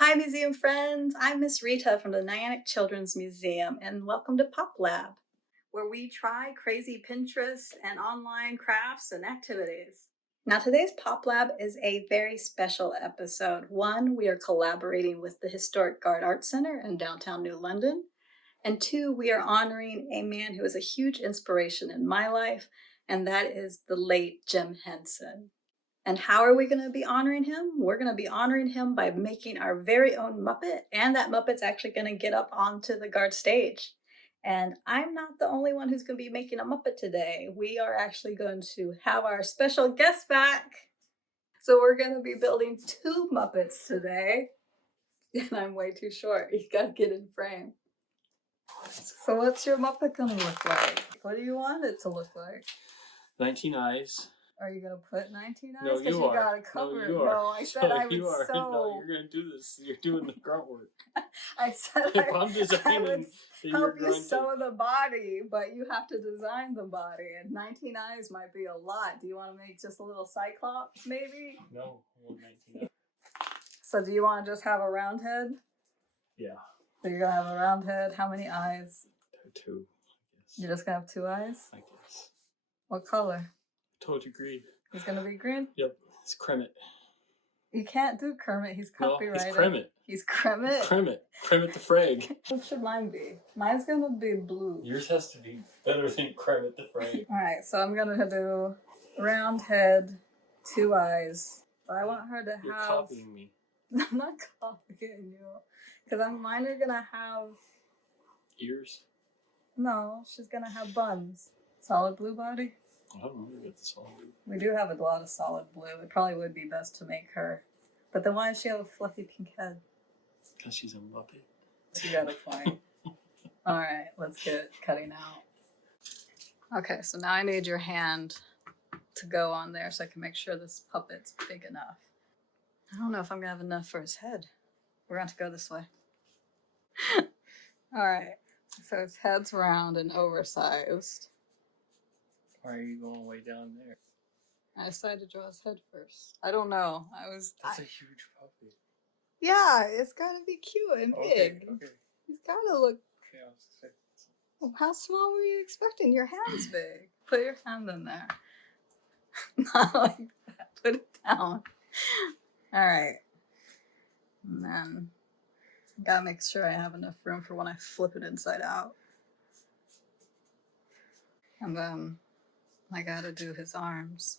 Hi, museum friends. I'm Miss Rita from the Nyack Children's Museum, and welcome to PopLab, where we try crazy Pinterest and online crafts and activities. Now, today's PopLab is a very special episode. One, we are collaborating with the historic Garde Arts Center in downtown New London. And two, we are honoring a man who is a huge inspiration in my life, and that is the late Jim Henson. And how are we going to be honoring him? We're going to be honoring him by making our very own Muppet, and that Muppet's actually going to get up onto the Guard stage. And I'm not the only one who's going to be making a Muppet today. We are actually going to have our special guest back. So we're going to be building two Muppets today. And I'm way too short. You got to get in frame. So what's your Muppet going to look like? What do you want it to look like? 19 eyes. Are you going to put 19 eyes? No, you are. Got to cover it. No, No, I said I would you are. sew. No, you're going to do this. You're doing the grunt work. I said if I'm designing, I would help you sew the body, but you have to design the body. And 19 eyes might be a lot. Do you want to make just a little cyclops, maybe? No, I want 19 eyes. So do you want to just have a round head? Yeah. So you're going to have a round head. How many eyes? 2, I guess. You're just going to have 2 eyes? I guess. What color? I told you green. He's going to be green? Yep. It's Kermit. You can't do Kermit. He's copyrighted. No, he's Kermit. He's Kermit? Kermit the Frog. What should mine be? Mine's going to be blue. Yours has to be better than Kermit the Frog. Alright, so I'm going to do round head, 2 eyes. But I want her to have... You're copying me. I'm not copying you. Because mine are going to have... Ears? No, she's going to have buns. Solid blue body? I don't know what the solid blue. We do have a lot of solid blue. It probably would be best to make her. But then why does she have a fluffy pink head? Because she's a Muppet. You got a point. Alright, let's get cutting out. Okay, so now I need your hand to go on there so I can make sure this puppet's big enough. I don't know if I'm going to have enough for his head. We're going to have to go this way. Alright, so his head's round and oversized. Why are you going way down there? I decided to draw his head first. I don't know. That's a huge puppy. Yeah, it's got to be cute and big. Okay. He's got to look... Okay, I was expecting. How small were you expecting? Your hand's big. Put your hand in there. Not like that. Put it down. Alright. And then gotta make sure I have enough room for when I flip it inside out. And then I gotta do his arms.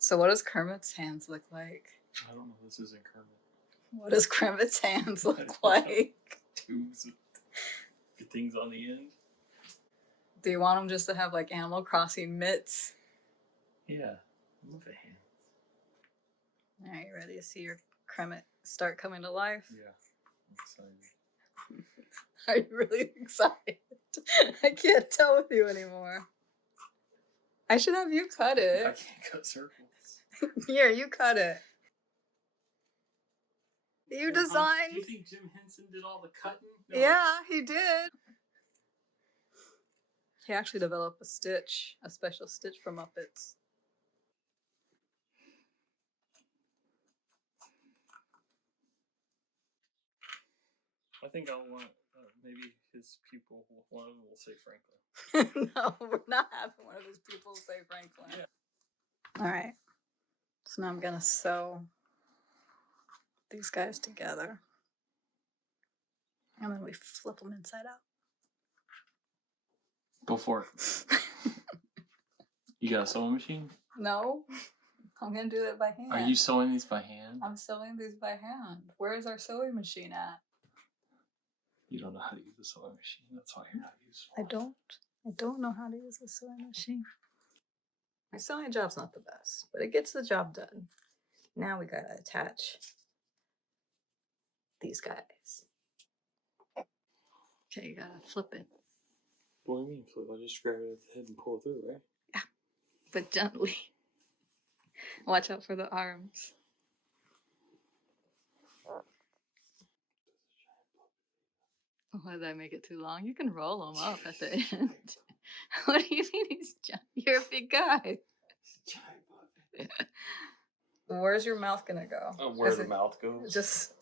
So what does Kermit's hands look like? I don't know. This isn't Kermit. What does Kermit's hands look like? Tubes with things on the end. Do you want them just to have like Animal Crossing mitts? Yeah. Look at hands. Alright, you ready to see your Kermit start coming to life? Yeah. I'm excited. Are you really excited? I can't tell with you anymore. I should have you cut it. I can't cut circles. Here, you cut it. You designed... Do you think Jim Henson did all the cutting? No. Yeah, he did. He actually developed a special stitch for Muppets. I think I'll want maybe his pupil. One of them will say Franklin. No, we're not having one of his people say Franklin. Yeah. All right. So now I'm going to sew these guys together. And then we flip them inside out. Go for it. You got a sewing machine? No. I'm going to do it by hand. Are you sewing these by hand? I'm sewing these by hand. Where is our sewing machine at? You don't know how to use a sewing machine. That's why you're not useful. I don't know how to use a sewing machine. My sewing job's not the best, but it gets the job done. Now we gotta attach these guys. Okay, you gotta flip it. What do you mean flip? I just grab it at the head and pull it through, right? Yeah, but gently. Watch out for the arms. Why did I make it too long? You can roll them up at the end. What do you mean he's giant? You're a big guy. Where's your mouth gonna go? Where the mouth goes? Just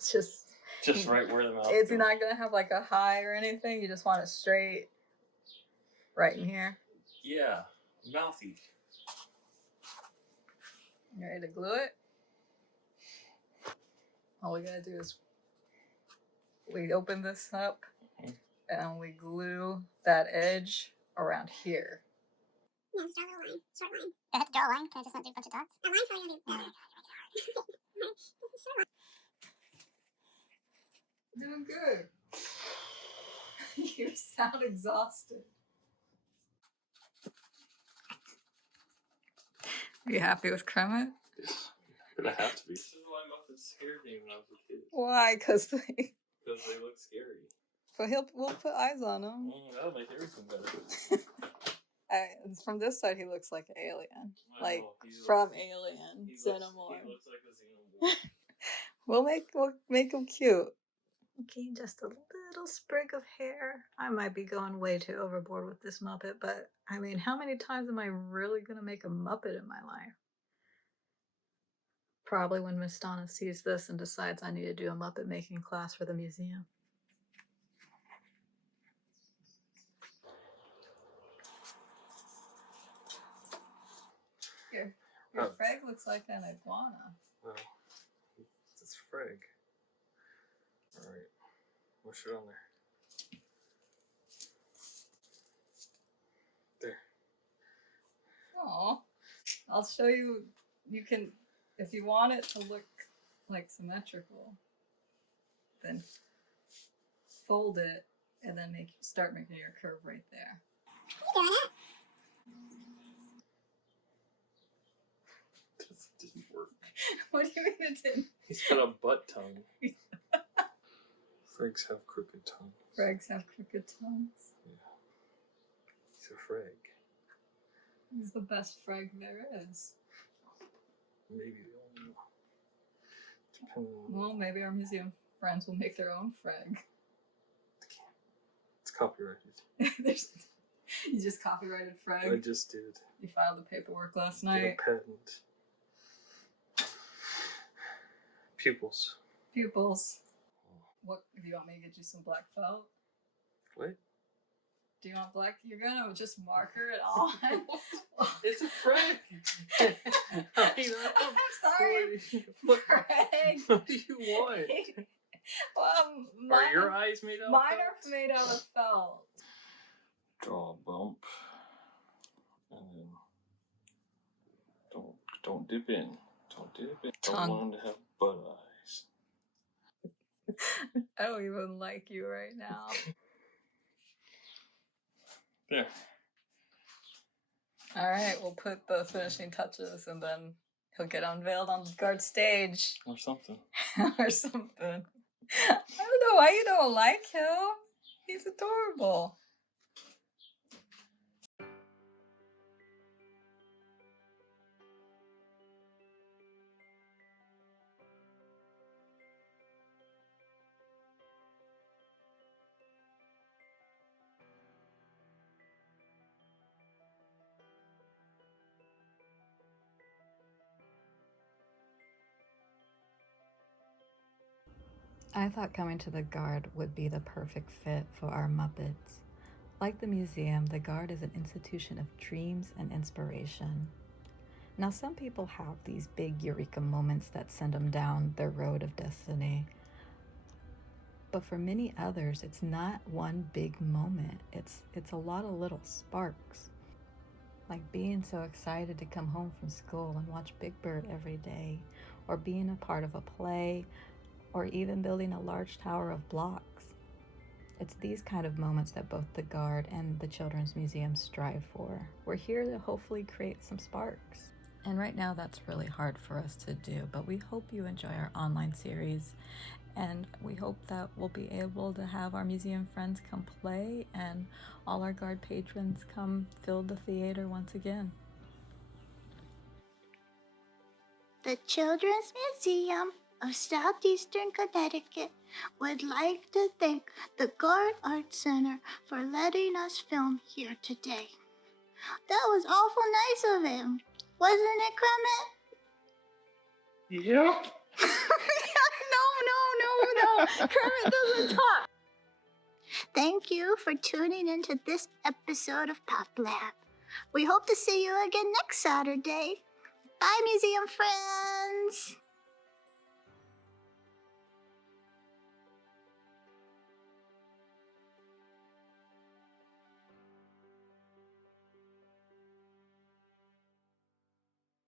right where the mouth goes. It's not gonna have like a high or anything. You just want it straight, right in here. Yeah, mouthy. You ready to glue it? All we gotta do is we open this up and we glue that edge around here. Yeah, just draw a little line, short line. Do I have to draw a line? Can I just not do a bunch of dots? A line's probably gonna do. Doing good. You sound exhausted. Are you happy with Kermit? But I have to be. This is why Muppets scared me when I was a kid. Why? Because they look scary. But we'll put eyes on him. That'll make everything better. From this side, he looks like an alien. Like from Alien. He Xenomorph. looks like a xenomorph. We'll make him cute. Okay, just a little sprig of hair. I might be going way too overboard with this Muppet, but I mean, how many times am I really gonna make a Muppet in my life? Probably when Miss Donna sees this and decides I need to do a Muppet making class for the museum. Your Freg looks like an iguana. No, it's Freg. Alright, what's it on there? There. Aw. I'll show you. You can, if you want it to look like symmetrical, then fold it and then start making your curve right there. This didn't work. What do you mean it didn't? He's got a butt tongue. Frags have crooked tongues. Frags have crooked tongues? Yeah. He's a frag. He's the best frag there is. Maybe the only one. Well, maybe our museum friends will make their own frag. It's copyrighted. You just copyrighted frag? I just did. You filed the paperwork last night? Get a patent. Pupils. What, do you want me to get you some black felt? What? Do you want black? You're gonna just marker it on? It's a frag! I'm sorry. Frag. What do you want? Well, Are your eyes made out of felt? Mine are made out of felt. Draw a bump. And then don't dip in. Don't dip in. Don't want them to have butt eyes. I don't even like you right now. There. Alright, we'll put the finishing touches and then he'll get unveiled on the Garde stage. Or something. Or something. I don't know why you don't like him. He's adorable. I thought coming to the Garde would be the perfect fit for our Muppets. Like the museum, the Garde is an institution of dreams and inspiration. Now, some people have these big eureka moments that send them down their road of destiny. But for many others, it's not one big moment. It's a lot of little sparks. Like being so excited to come home from school and watch Big Bird every day, or being a part of a play, or even building a large tower of blocks. It's these kind of moments that both the Garde and the Children's Museum strive for. We're here to hopefully create some sparks. And right now that's really hard for us to do, but we hope you enjoy our online series, and we hope that we'll be able to have our museum friends come play and all our Garde patrons come fill the theater once again. The Children's Museum of Southeastern Connecticut would like to thank the Garde Arts Center for letting us film here today. That was awful nice of him, wasn't it, Kermit? Yeah. No. Kermit doesn't talk. Thank you for tuning into this episode of PopLab. We hope to see you again next Saturday. Bye, museum friends!